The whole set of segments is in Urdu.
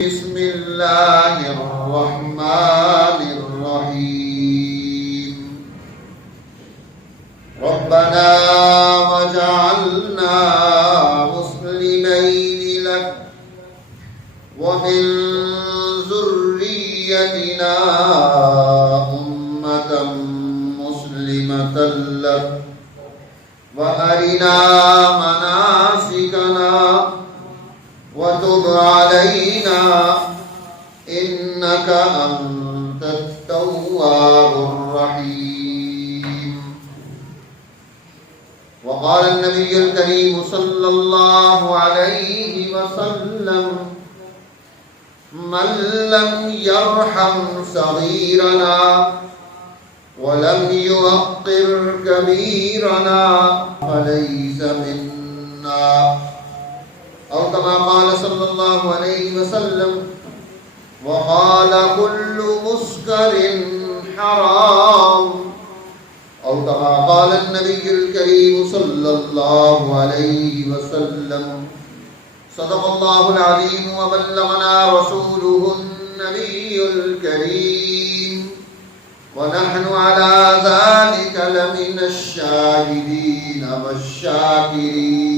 بسم الله الرحمن الرحيم ربنا وجعلنا مسلمين لك ومن ذريتنا أمة مسلمة لك وأرنا مناسكنا وتب علينا إنك أنت التواب الرحيم. وقال النبي الكريم صلى الله عليه وسلم من لم يرحم صغيرنا ولم يوقر كبيرنا فليس منا، أو كما قال صلى الله عليه وسلم. وقال كل مسكر حرام، أو كما قال النبي الكريم صلى الله عليه وسلم. صدق الله العظيم وبلغنا رسوله النبي الكريم ونحن على ذلك لمن الشاهدين والشاكرين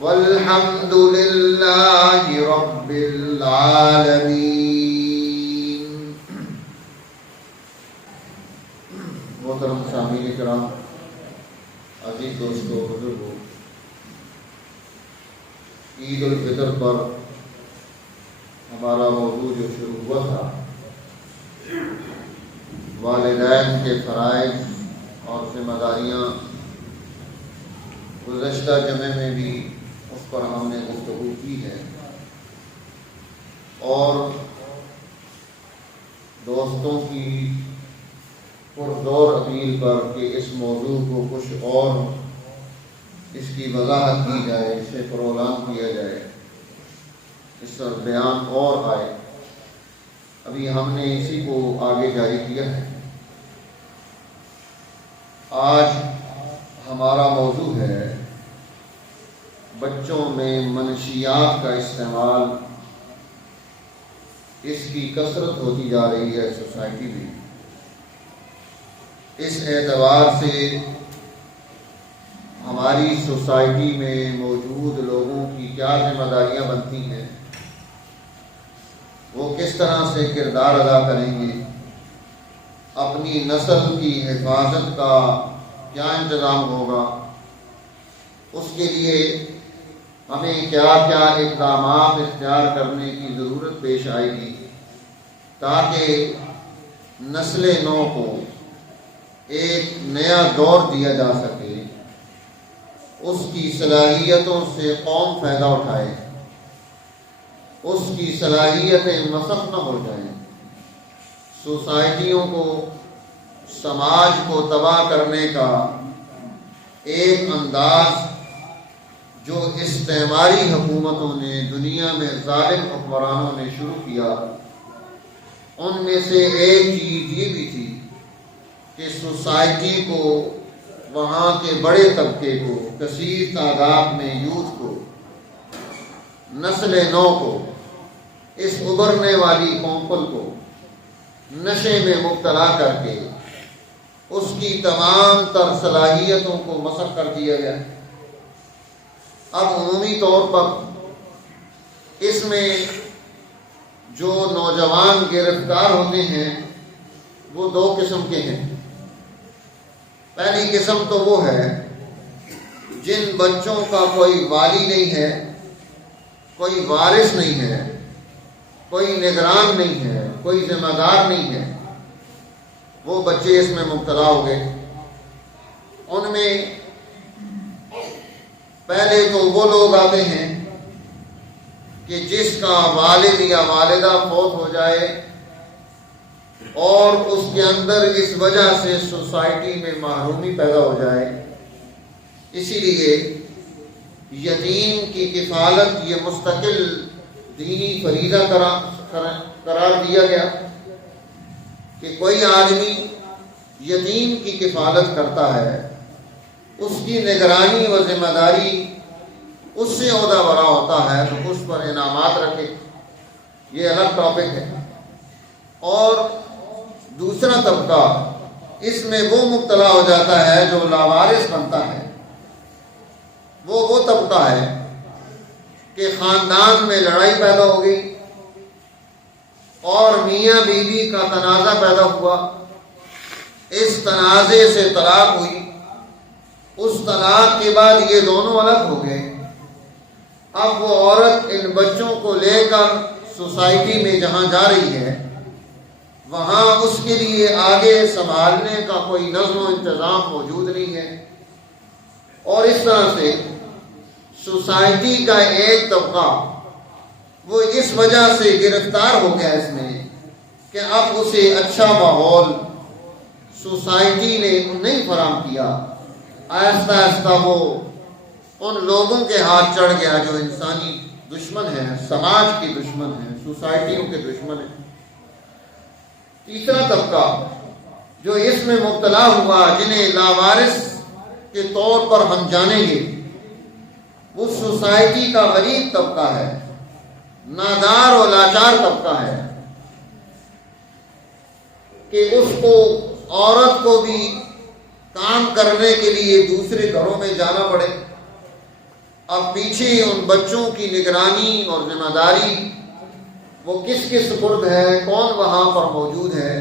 والحمد لله رب العالمین. محترم سامعین کرام، عزیز دوستو، بزرگوں، عید الفطر پر ہمارا موضوع جو شروع ہوا تھا والدین کے فرائض اور ذمہ داریاں، گزشتہ جمعے میں بھی اس پر ہم نے گفتگو کی ہے، اور دوستوں کی پرزور اپیل پر کہ اس موضوع کو کچھ اور اس کی وضاحت کی جائے، اسے پروگرام کیا جائے، اس پر بیان اور آئے، ابھی ہم نے اسی کو آگے جاری کیا ہے. آج ہمارا موضوع ہے بچوں میں منشیات کا استعمال. اس کی کثرت ہوتی جا رہی ہے سوسائٹی میں. اس اعتبار سے ہماری سوسائٹی میں موجود لوگوں کی کیا ذمہ داریاں بنتی ہیں، وہ کس طرح سے کردار ادا کریں گے، اپنی نسل کی حفاظت کا کیا انتظام ہوگا، اس کے لیے ہمیں کیا کیا اقدامات اختیار کرنے کی ضرورت پیش آئے گی تاکہ نسل نو کو ایک نیا دور دیا جا سکے، اس کی صلاحیتوں سے قوم فائدہ اٹھائے، اس کی صلاحیتیں مسخ نہ ہو جائیں، سوسائٹیوں کو، سماج کو تباہ کرنے کا ایک انداز جو استعماری حکومتوں نے دنیا میں ظالم حکمرانوں نے شروع کیا، ان میں سے ایک چیز یہ بھی تھی کہ سوسائٹی کو، وہاں کے بڑے طبقے کو، کثیر تعداد میں یوتھ کو، نسل نو کو، اس ابھرنے والی قومپل کو نشے میں مبتلا کر کے اس کی تمام تر صلاحیتوں کو مسخ کر دیا گیا. اب عمومی طور پر اس میں جو نوجوان گرفتار ہوتے ہیں وہ دو قسم کے ہیں. پہلی قسم تو وہ ہے جن بچوں کا کوئی والی نہیں ہے، کوئی وارث نہیں ہے، کوئی نگران نہیں ہے، کوئی ذمہ دار نہیں ہے، وہ بچے اس میں مبتلا ہو گئے. ان میں پہلے تو وہ لوگ آتے ہیں کہ جس کا والد یا والدہ فوت ہو جائے اور اس کے اندر اس وجہ سے سوسائٹی میں محرومی پیدا ہو جائے، اسی لیے یتیم کی کفالت یہ مستقل دینی فریضہ قرار دیا گیا کہ کوئی آدمی یتیم کی کفالت کرتا ہے، اس کی نگرانی و ذمہ داری اس سے عہدہ برا ہوتا ہے تو اس پر انعامات رکھے. یہ الگ ٹاپک ہے. اور دوسرا طبقہ، اس میں وہ مبتلا ہو جاتا ہے جو لاوارث بنتا ہے. وہ طبقہ ہے کہ خاندان میں لڑائی پیدا ہو گئی اور میاں بیوی کا تنازع پیدا ہوا، اس تنازع سے طلاق ہوئی، اس طلاق کے بعد یہ دونوں الگ ہو گئے. اب وہ عورت ان بچوں کو لے کر سوسائٹی میں جہاں جا رہی ہے وہاں اس کے لیے آگے سنبھالنے کا کوئی نظم و انتظام موجود نہیں ہے. اور اس طرح سے سوسائٹی کا ایک طبقہ وہ اس وجہ سے گرفتار ہو گیا اس میں کہ اب اسے اچھا ماحول سوسائٹی نے نہیں فراہم کیا. آہستہ آہستہ وہ ان لوگوں کے ہاتھ چڑھ گیا جو انسانی دشمن ہیں، سماج کے دشمن ہیں، سوسائٹیوں کے دشمن ہیں. تیسرا طبقہ جو اس میں مبتلا ہوا، جنہیں لاوارث کے طور پر ہم جانیں گے، وہ سوسائٹی کا غریب طبقہ ہے، نادار و لاچار طبقہ ہے کہ اس کو، عورت کو بھی کام کرنے کے لیے دوسرے گھروں میں جانا پڑے. اب پیچھے ان بچوں کی نگرانی اور ذمہ داری وہ کس کے سپرد ہے، کون وہاں پر موجود ہے.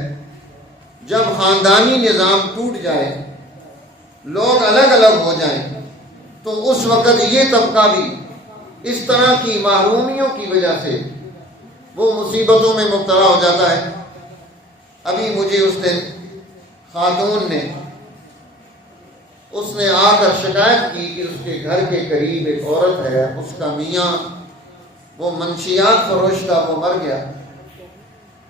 جب خاندانی نظام ٹوٹ جائے، لوگ الگ الگ ہو جائیں، تو اس وقت یہ طبقہ بھی اس طرح کی محرومیوں کی وجہ سے وہ مصیبتوں میں مبتلا ہو جاتا ہے. ابھی مجھے اس دن خاتون نے آ کر شکایت کی کہ اس کے گھر کے قریب ایک عورت ہے، اس کا میاں وہ منشیات فروش تھا، وہ مر گیا.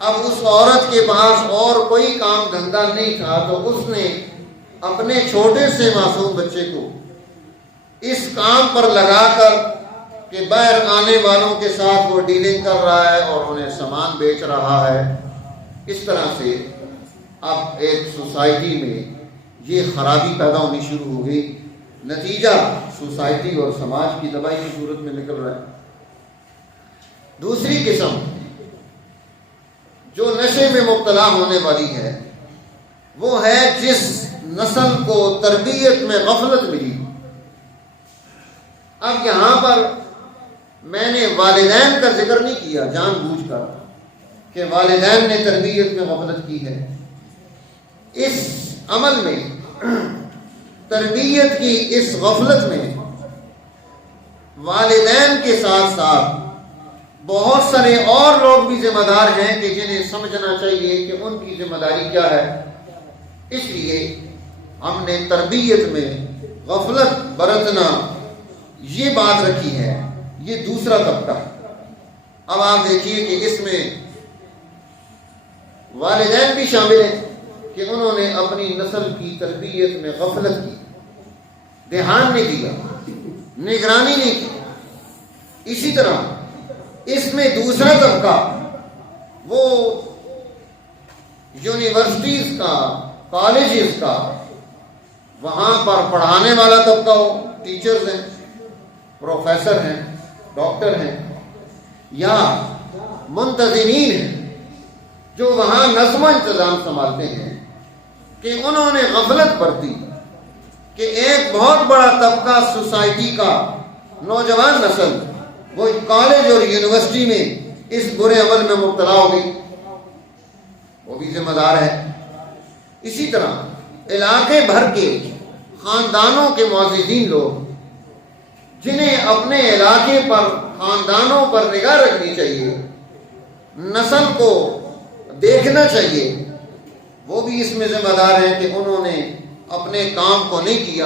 اب اس عورت کے پاس اور کوئی کام دھندا نہیں تھا، تو اس نے اپنے چھوٹے سے معصوم بچے کو اس کام پر لگا کر کہ باہر آنے والوں کے ساتھ وہ ڈیلنگ کر رہا ہے اور انہیں سامان بیچ رہا ہے. اس طرح سے اب ایک سوسائٹی میں یہ خرابی پیدا ہونی شروع ہو گئی. نتیجہ سوسائٹی اور سماج کی تباہی کی صورت میں نکل رہا ہے. دوسری قسم جو نشے میں مبتلا ہونے والی ہے، وہ ہے جس نسل کو تربیت میں غفلت ملی. اب یہاں پر میں نے والدین کا ذکر نہیں کیا جان بوجھ کر کہ والدین نے تربیت میں غفلت کی ہے. اس عمل میں، تربیت کی اس غفلت میں والدین کے ساتھ ساتھ بہت سارے اور لوگ بھی ذمہ دار ہیں کہ جنہیں سمجھنا چاہیے کہ ان کی ذمہ داری کیا ہے. اس لیے ہم نے تربیت میں غفلت برتنا یہ بات رکھی ہے. یہ دوسرا طبقہ. اب آپ دیکھیے کہ اس میں والدین بھی شامل ہیں کہ انہوں نے اپنی نسل کی تربیت میں غفلت کی، دھیان نہیں دیا، نگرانی نہیں کی. اسی طرح اس میں دوسرا طبقہ وہ یونیورسٹیز کا، کالجز کا، وہاں پر پڑھانے والا طبقہ ہو، ٹیچرز ہیں، پروفیسر ہیں، ڈاکٹر ہیں، یا منتظمین ہیں جو وہاں نظم و انتظام سنبھالتے ہیں، کہ انہوں نے غفلت برتی کہ ایک بہت بڑا طبقہ سوسائٹی کا نوجوان نسل وہ کالج اور یونیورسٹی میں اس برے عمل میں مبتلا ہو گئی. وہ بھی ذمہ دار ہے. اسی طرح علاقے بھر کے خاندانوں کے معززین لوگ جنہیں اپنے علاقے پر، خاندانوں پر نگاہ رکھنی چاہیے، نسل کو دیکھنا چاہیے، وہ بھی اس میں ذمہ دار ہیں کہ انہوں نے اپنے کام کو نہیں کیا،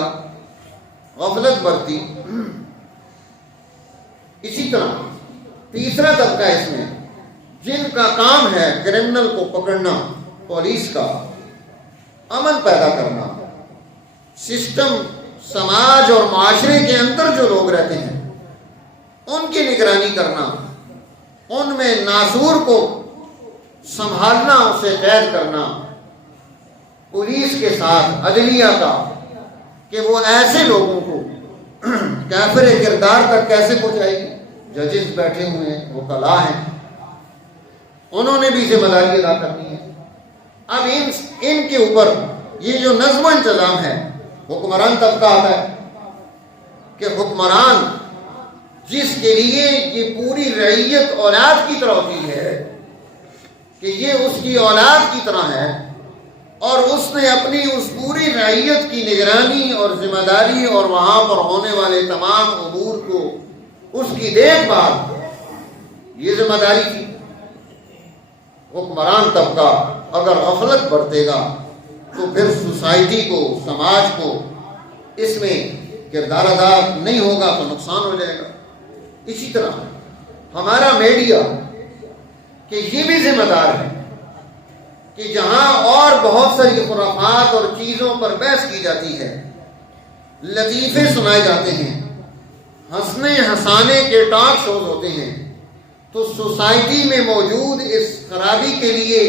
غفلت برتی. اسی طرح تیسرا طبقہ اس میں جن کا کام ہے کرمنل کو پکڑنا، پولیس کا امن پیدا کرنا، سسٹم، سماج اور معاشرے کے اندر جو لوگ رہتے ہیں ان کی نگرانی کرنا، ان میں ناسور کو سنبھالنا، اسے قید کرنا، پولیس کے ساتھ عدلیہ کا کہ وہ ایسے لوگوں کو کافر کردار تک کیسے پہنچائے گی. ججز بیٹھے ہوئے ہیں، وکلاء ہیں، انہوں نے بھی ذمہ داری ادا کرنی ہے۔ اب ان کے اوپر یہ جو نظم و انتظام ہے، حکمران طبقہ آتا ہے کہ حکمران جس کے لیے یہ پوری رعیت اولاد کی طرح ہوتی ہے، کہ یہ اس کی اولاد کی طرح ہے، اور اس نے اپنی اس پوری رعیت کی نگرانی اور ذمہ داری اور وہاں پر ہونے والے تمام امور کو اس کی دیکھ بھال، یہ ذمہ داری تھی۔ حکمران طبقہ اگر غفلت برتے گا تو پھر سوسائٹی کو، سماج کو اس میں کردار ادا نہیں ہوگا تو نقصان ہو جائے گا۔ اسی طرح ہمارا میڈیا کہ یہ بھی ذمہ دار ہے کہ جہاں اور بہت ساری خرافات اور چیزوں پر بحث کی جاتی ہے، لطیفے سنائے جاتے ہیں، ہنسنے ہنسانے کے ٹاک شوز ہوتے ہیں، تو سوسائٹی میں موجود اس خرابی کے لیے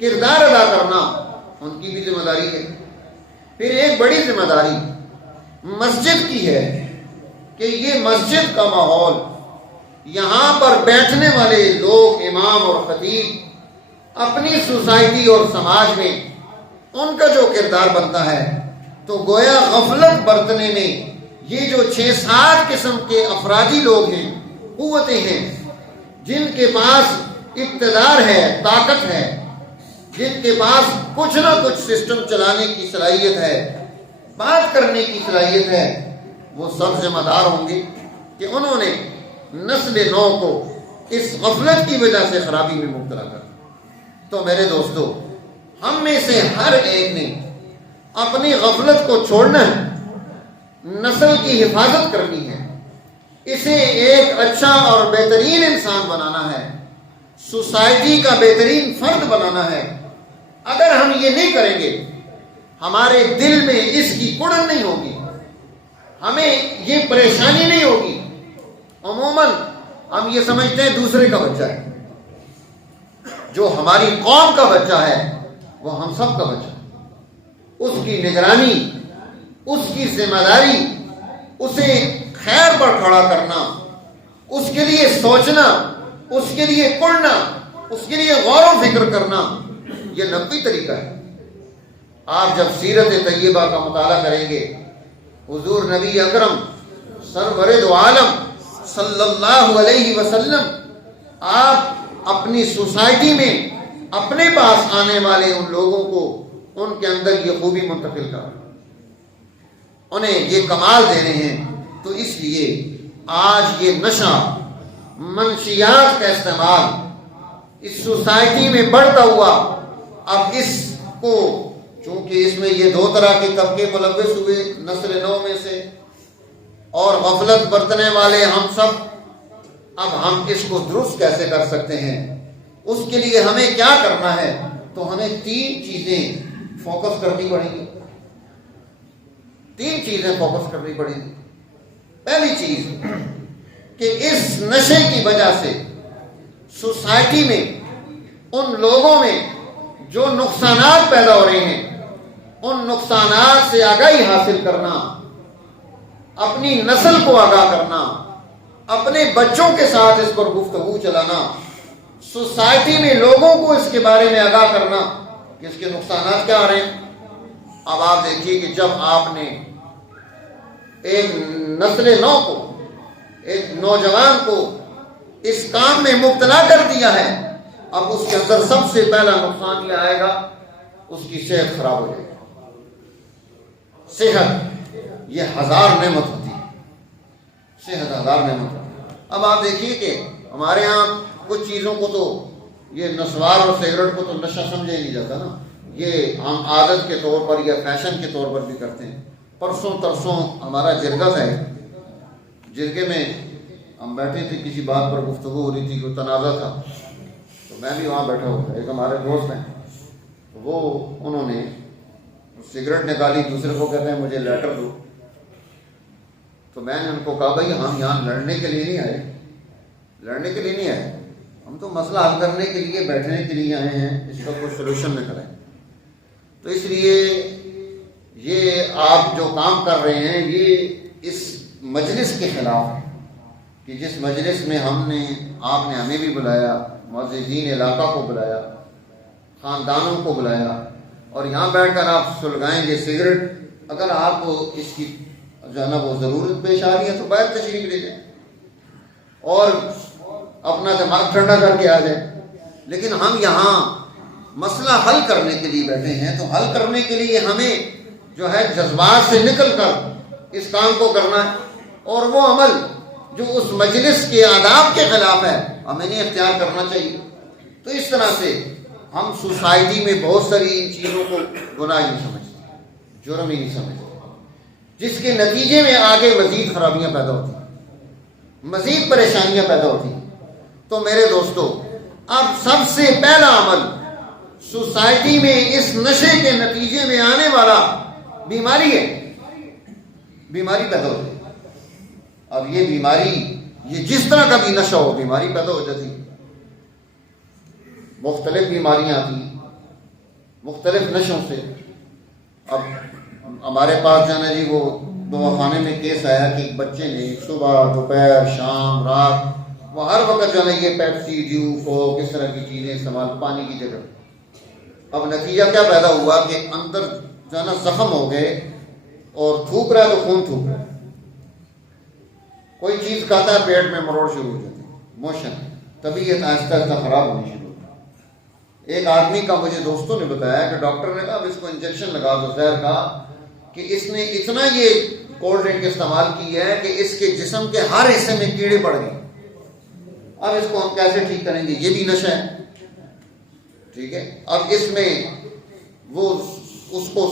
کردار ادا کرنا ان کی بھی ذمہ داری ہے۔ پھر ایک بڑی ذمہ داری مسجد کی ہے کہ یہ مسجد کا ماحول، یہاں پر بیٹھنے والے لوگ، امام اور خطیب، اپنی سوسائٹی اور سماج میں ان کا جو کردار بنتا ہے، تو گویا غفلت برتنے میں یہ جو 6-7 قسم کے افرادی لوگ ہیں، قوتیں ہیں، جن کے پاس اقتدار ہے، طاقت ہے، جن کے پاس کچھ نہ کچھ سسٹم چلانے کی صلاحیت ہے، بات کرنے کی صلاحیت ہے، وہ سب ذمہ دار ہوں گے کہ انہوں نے نسل نو کو اس غفلت کی وجہ سے خرابی میں مبتلا کر۔ تو میرے دوستو، ہم میں سے ہر ایک نے اپنی غفلت کو چھوڑنا ہے، نسل کی حفاظت کرنی ہے، اسے ایک اچھا اور بہترین انسان بنانا ہے، سوسائٹی کا بہترین فرد بنانا ہے۔ اگر ہم یہ نہیں کریں گے، ہمارے دل میں اس کی کڑن نہیں ہوگی، ہمیں یہ پریشانی نہیں ہوگی۔ عموماً ہم یہ سمجھتے ہیں دوسرے کا بچہ ہے، جو ہماری قوم کا بچہ ہے وہ ہم سب کا بچہ ہے۔ اس کی نگرانی، اس کی ذمہ داری، اسے خیر پر کھڑا کرنا، اس کے لیے سوچنا، اس کے لیے پڑھنا، اس کے لیے غور و فکر کرنا، یہ نبوی طریقہ ہے۔ آپ جب سیرت طیبہ کا مطالعہ کریں گے، حضور نبی اکرم سرور دو عالم صلی اللہ علیہ وسلم، آپ اپنی سوسائٹی میں اپنے پاس آنے والے ان لوگوں کو ان کے اندر یہ خوبی منتقل کر، انہیں یہ کمال دینے ہیں۔ تو اس لیے آج یہ نشہ، منشیات کا استعمال اس سوسائٹی میں بڑھتا ہوا، اب اس کو چونکہ اس میں یہ 2 طرح کے طبقے ملوث ہوئے نسل نو میں سے، اور غفلت برتنے والے ہم سب، اب ہم اس کو درست کیسے کر سکتے ہیں؟ اس کے لیے ہمیں کیا کرنا ہے؟ تو ہمیں 3 چیزیں فوکس کرنی پڑیں گی، 3 چیزیں فوکس کرنی پڑیں گی۔ پہلی چیز کہ اس نشے کی وجہ سے سوسائٹی میں ان لوگوں میں جو نقصانات پیدا ہو رہے ہیں، ان نقصانات سے آگاہی حاصل کرنا، اپنی نسل کو آگاہ کرنا، اپنے بچوں کے ساتھ اس پر گفتگو چلانا، سوسائٹی میں لوگوں کو اس کے بارے میں آگاہ کرنا کہ اس کے نقصانات کیا آ رہے ہیں۔ اب آپ دیکھیے کہ جب آپ نے ایک نسل نو کو، ایک نوجوان کو اس کام میں مبتلا کر دیا ہے، اب اس کے اندر سب سے پہلا نقصان یہ آئے گا، اس کی صحت خراب ہو جائے گی۔ صحت یہ 1000 نعمت ہوتی ہے، صحت 1000 نعمت ہوتی ہے۔ اب آپ دیکھیے کہ ہمارے ہاں کچھ چیزوں کو تو یہ نسوار اور سگریٹ کو تو نشہ سمجھا ہی نہیں جاتا نا، یہ ہم عادت کے طور پر یا فیشن کے طور پر بھی کرتے ہیں۔ پرسوں ترسوں ہمارا جرگہ تھا، جرگے میں ہم بیٹھے تھے، کسی بات پر گفتگو ہو رہی تھی، کوئی تنازع تھا، تو میں بھی وہاں بیٹھا ہوا تھا۔ ایک ہمارے دوست ہیں، وہ انہوں نے سگریٹ نکالی، دوسرے کو کہتے ہیں مجھے لیٹر دو۔ تو میں نے ان کو کہا بھائی ہم یہاں لڑنے کے لیے نہیں آئے، لڑنے کے لیے نہیں آئے، ہم تو مسئلہ حل کرنے کے لیے، بیٹھنے کے لیے آئے ہیں، اس کا کوئی سلوشن نکلائیں۔ تو اس لیے یہ آپ جو کام کر رہے ہیں یہ اس مجلس کے خلاف ہے کہ جس مجلس میں آپ نے ہمیں بھی بلایا، معززین علاقہ کو بلایا، خاندانوں کو بلایا، اور یہاں بیٹھ کر آپ سلگائیں گے سگریٹ، اگر آپ کو اس کی جو ہے نا وہ ضرورت پیش آ رہی ہے تو باہر تشریف لے جائیں اور اپنا دماغ ٹھنڈا کر کے آ جائیں۔ لیکن ہم یہاں مسئلہ حل کرنے کے لیے بیٹھے ہیں، تو حل کرنے کے لیے ہمیں جو ہے جذبات سے نکل کر اس کام کو کرنا ہے، اور وہ عمل جو اس مجلس کے آداب کے خلاف ہے ہمیں نہیں اختیار کرنا چاہیے۔ تو اس طرح سے ہم سوسائٹی میں بہت ساری ان چیزوں کو گناہ نہیں سمجھتے، جرم ہی نہیں سمجھتے، جس کے نتیجے میں آگے مزید خرابیاں پیدا ہوتی ہیں، مزید پریشانیاں پیدا ہوتی ہیں۔ تو میرے دوستو، اب سب سے پہلا عمل سوسائٹی میں اس نشے کے نتیجے میں آنے والا بیماری ہے، بیماری پیدا ہوتی ہے۔ اب یہ بیماری، یہ جس طرح کا بھی نشہ ہو، بیماری پیدا ہو جاتی ہے، مختلف بیماریاں آتی ہیں مختلف نشوں سے۔ اب ہمارے پاس جو ہے نا جی وہ دواخانے میں کیس آیا کہ ایک بچے نے صبح دوپہر شام رات وہ ہر وقت جو ہے نا یہ پیپسی ڈیو کوک اس طرح کی چیزیں استعمال، پانی کی جگہ۔ اب نتیجہ کیا پیدا ہوا کہ اندر جو ہے نا زخم ہو گئے، اور تھوک رہا ہے تو خون تھوک رہا ہے، کوئی چیز کھاتا ہے پیٹ میں مروڑ شروع ہو جاتی ہے، موشن، طبیعت آہستہ آہستہ خراب ہونی شروع ہوتی ہے۔ ایک آدمی کا مجھے دوستوں نے بتایا کہ ڈاکٹر نے کہا اب اس کو انجیکشن لگا دو زہر کا، کہ اس نے اتنا یہ کولڈ ڈرنک استعمال کی ہے کہ اس کے جسم کے ہر حصے میں کیڑے پڑ گئے، اب اس کو ہم کیسے ٹھیک کریں گے؟ یہ بھی نشہ ہے، ٹھیک ہے۔ اب اس میں وہ اس کو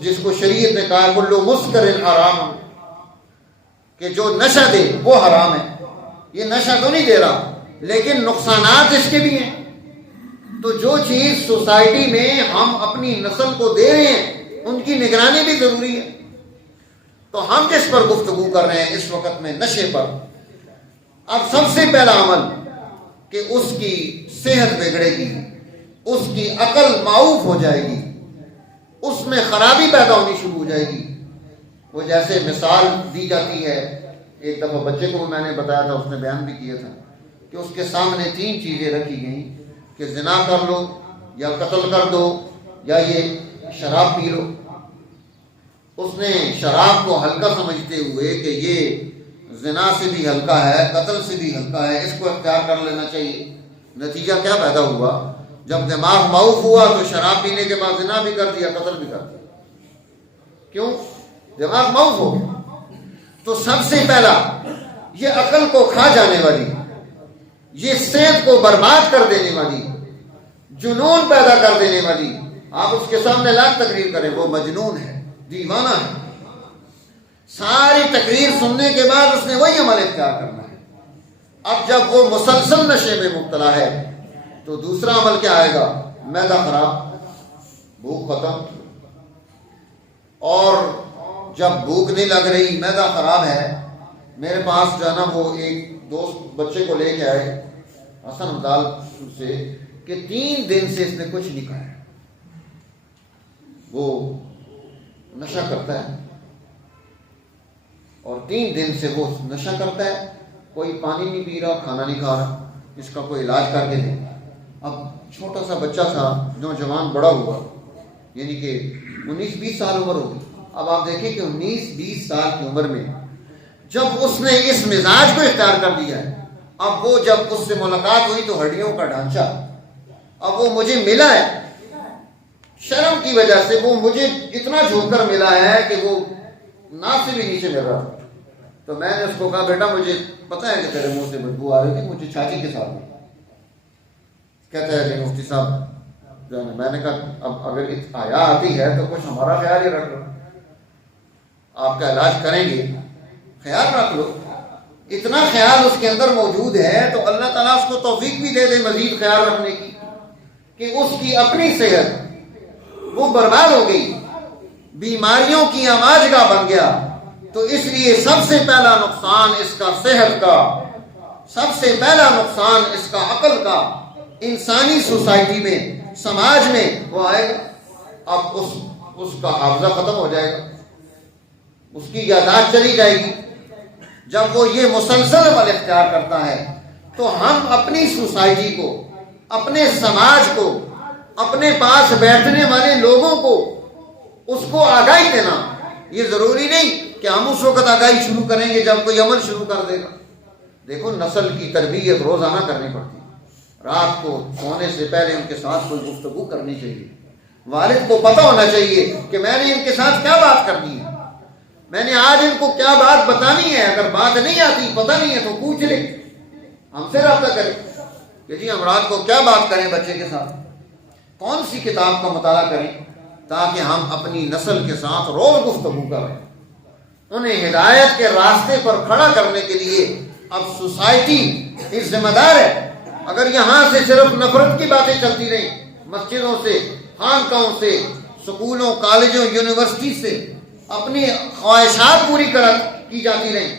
جس کو شریعت نے کہا کلو مسکر حرام، کہ جو نشہ دے وہ حرام ہے، یہ نشہ تو نہیں دے رہا لیکن نقصانات اس کے بھی ہیں۔ تو جو چیز سوسائٹی میں ہم اپنی نسل کو دے رہے ہیں ان کی نگرانی بھی ضروری ہے۔ تو ہم جس پر گفتگو کر رہے ہیں اس وقت میں نشے پر، اب سب سے پہلا عمل کہ اس کی صحت بگڑے گی، اس کی عقل معوف ہو جائے گی، اس میں خرابی پیدا ہونی شروع ہو جائے گی۔ وہ جیسے مثال دی جاتی ہے، ایک دفعہ بچے کو میں نے بتایا تھا، اس نے بیان بھی کیا تھا کہ اس کے سامنے 3 چیزیں رکھی گئیں کہ زنا کر لو یا قتل کر دو یا یہ شراب پی لو۔ اس نے شراب کو ہلکا سمجھتے ہوئے کہ یہ زنا سے بھی ہلکا ہے، قتل سے بھی ہلکا ہے، اس کو اختیار کر لینا چاہیے۔ نتیجہ کیا پیدا ہوا؟ جب دماغ معوف ہوا تو شراب پینے کے بعد زنا بھی کر دیا، قتل بھی کر دیا۔ کیوں؟ دماغ معوف ہو گیا۔ تو سب سے پہلا یہ عقل کو کھا جانے والی، یہ صحت کو برباد کر دینے والی، جنون پیدا کر دینے والی، آپ اس کے سامنے لاکھ تقریر کریں وہ مجنون ہے، دیوانہ ہے، ساری تقریر سننے کے بعد اس نے وہی عمل اختیار کرنا ہے۔ اب جب وہ مسلسل نشے میں مبتلا ہے تو دوسرا عمل کیا آئے گا؟ معدہ خراب، بھوک ختم، اور جب بھوک نہیں لگ رہی، معدہ خراب ہے۔ میرے پاس جو ہے نا وہ ایک دوست بچے کو لے کے آئے حسن امدال سے کہ 3 دن سے اس نے کچھ نہیں کھایا، وہ نشہ کرتا ہے اور 3 دن سے وہ نشہ کرتا ہے، کوئی پانی نہیں پی رہا، کھانا نہیں کھا رہا، اس کا کوئی علاج کر کے دے۔ اب چھوٹا سا بچہ تھا، نوجوان بڑا ہوا، یعنی کہ 19-20 سال عمر ہوگی۔ اب آپ دیکھیں کہ 19-20 سال کی عمر میں جب اس نے اس مزاج کو اختیار کر دیا ہے، اب وہ جب اس سے ملاقات ہوئی تو ہڈیوں کا ڈھانچہ، اب وہ مجھے ملا ہے، شرم کی وجہ سے وہ مجھے اتنا جھوم کر ملا ہے کہ وہ ناک سے بھی نیچے مل رہا۔ تو میں نے اس کو کہا بیٹا مجھے پتا ہے کہ تیرے منہ سے بدبو آ رہی تھی، مجھے چھاتی کے ساتھ میں۔ کہتا ہے کہ مفتی صاحب جو ہے، میں نے کہا اب اگر آیا آتی ہے تو کچھ ہمارا خیال ہی رکھ لو، آپ کا علاج کریں گے، خیال رکھ لو۔ اتنا خیال اس کے اندر موجود ہے تو اللہ تعالیٰ اس کو توفیق بھی دے دے مزید خیال رکھنے کی، کہ اس کی اپنی صحت وہ برباد ہو گئی، بیماریوں کی آماجگاہ بن گیا۔ تو اس لیے سب سے پہلا نقصان اس کا صحت کا، سب سے پہلا نقصان اس کا عقل کا، انسانی سوسائٹی میں، سماج میں وہ آئے گا۔ اب اس کا حافظہ ختم ہو جائے گا، اس کی یادداشت چلی جائے گی، جب وہ یہ مسلسل عمل اختیار کرتا ہے تو ہم اپنی سوسائٹی کو، اپنے سماج کو، اپنے پاس بیٹھنے والے لوگوں کو اس کو آگاہی دینا. یہ ضروری نہیں کہ ہم اس وقت آگاہی شروع کریں گے جب کوئی عمل شروع کر دے گا. دیکھو نسل کی تربیت روزانہ کرنی پڑتی ہے. رات کو سونے سے پہلے ان کے ساتھ کوئی گفتگو کرنی چاہیے. والد کو پتہ ہونا چاہیے کہ میں نے ان کے ساتھ کیا بات کرنی ہے، میں نے آج ان کو کیا بات بتانی ہے. اگر بات نہیں آتی، پتہ نہیں ہے تو پوچھ لے، ہم سے رابطہ کریں کہ جی ہم رات کو کیا بات کریں بچے کے ساتھ، کون سی کتاب کا مطالعہ کریں، تاکہ ہم اپنی نسل کے ساتھ روز گفتگو کریں. انہیں ہدایت کے راستے پر کھڑا کرنے کے لیے اب سوسائٹی اس ذمہ دار ہے. اگر یہاں سے صرف نفرت کی باتیں چلتی رہیں، مسجدوں سے، خانقاہوں سے، سکولوں، کالجوں، یونیورسٹی سے اپنی خواہشات پوری کی جاتی رہیں،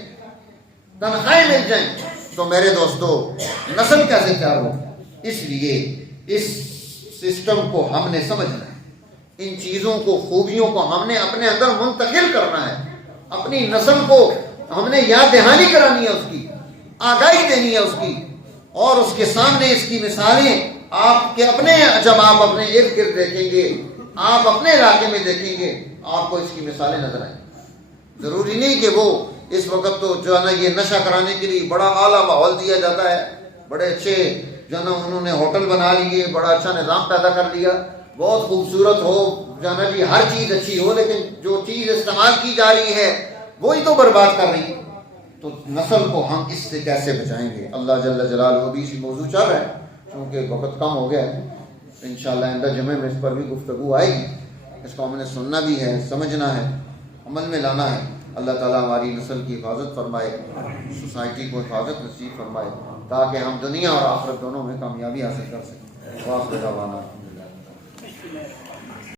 تنخواہیں مل جائیں، تو میرے دوستو نسل کیسے تیار ہو؟ اس لیے اس سسٹم کو ہم نے سمجھنا ہے، ان چیزوں کو، خوبیوں کو ہم نے اپنے اندر منتقل کرنا ہے. اپنی نسل کو ہم نے یاد دہانی کرانی ہے، اس کی آگاہی دینی ہے اس کی، اور اس کے سامنے اس کی مثالیں آپ کے اپنے، جب آپ اپنے ارد گرد دیکھیں گے، آپ اپنے علاقے میں دیکھیں گے، آپ کو اس کی مثالیں نظر آئیں. ضروری نہیں کہ وہ اس وقت تو جو ہے نا یہ نشہ کرانے کے لیے بڑا اعلیٰ ماحول دیا جاتا ہے، بڑے اچھے جو ہے نا انہوں نے ہوٹل بنا لیے، بڑا اچھا نظام پیدا کر لیا، بہت خوبصورت ہو جو ہے نا جی، ہر چیز اچھی ہو، لیکن جو چیز استعمال کی جا رہی ہے وہی تو برباد کر رہی ہے. تو نسل کو ہم اس سے کیسے بچائیں گے؟ اللہ جل جلالہ بھی اسی موضوع چل رہا ہے، کیونکہ وقت کم ہو گیا ہے. انشاءاللہ آئندہ جمعے میں اس پر بھی گفتگو آئے گی. اس کو ہم نے سننا بھی ہے، سمجھنا ہے، عمل میں لانا ہے. اللہ تعالیٰ ہماری نسل کی حفاظت فرمائے، سوسائٹی کو حفاظت نصیب فرمائے، تاکہ ہم دنیا اور آخرت دونوں میں کامیابی حاصل کر سکیں. وآخر دعوانا